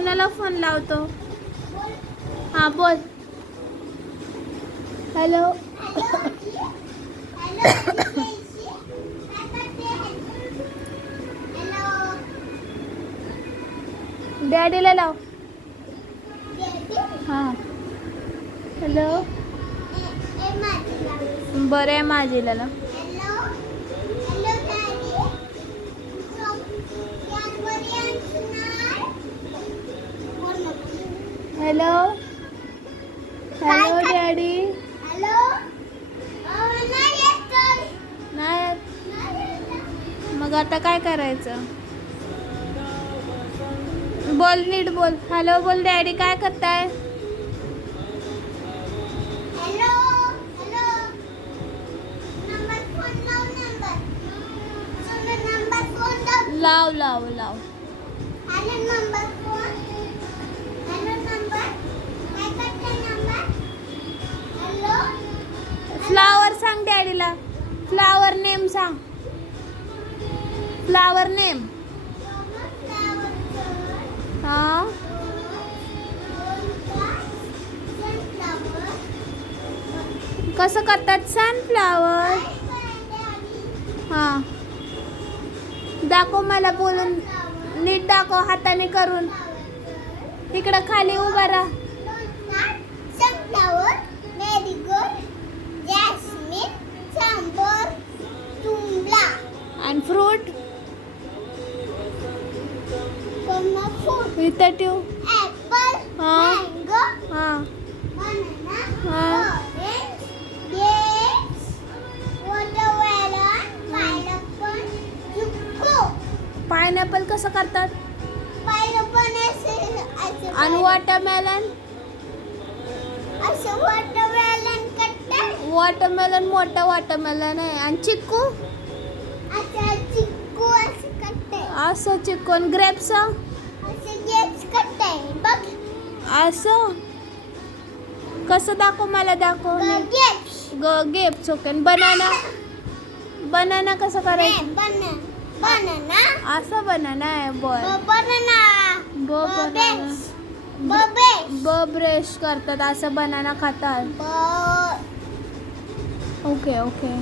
कोणाला फोन लावतो? हा बोल. हॅलो. डॅडीला लाव. हा. हॅलो. बरं आहे माझीला लाव. हॅलो. Hello daddy. नाही. मग आता काय करायचं? बोल नीट बोल. हॅलो बोल. डॅडी काय करताय? लाव लाव लाव. फ्लावर सांग डॅडीला. फ्लावर नेम सांग. Flower name. हा. कसं करतात सनफ्लावर? हा. दाखव मला बोलून. नीट दाखव हाताने करून. तिकडं खाली उभा राहा. सनफ्लावर, मेरीगोल्ड, जॅस्मिन, सांबर, तुंबला. आणि फ्रूट इथं ठेव. ऍपल, हा. मँगो, हा. बनाना, हा. ऑरेंज, ग्रेप्स, वॉटरमेलन, पाइनएप्पल, चिक्कू. पायनॅपल कसं करतात? पाइनएप्पल आणि वॉटरमेलन? असं वॉटरमेलन करतात. वॉटरमेलन मोठा वॉटरमेलन आहे. आणि चिक्कू? असं चिक्कू असं करतात. असं चिक्कू. आणि ग्रेप्स? असं ग्रेप्स करतात. बघ. असं कसं दाखव मला. दाखव. Grapes. Grapes okay. Banana? Banana कसं करायचं? बनाना. असं बनाना आहे. बर. बनाना. ब्रेश करतात. असं बनाना खातात. Okay okay.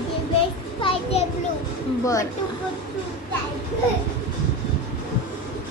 ब्लू. बर.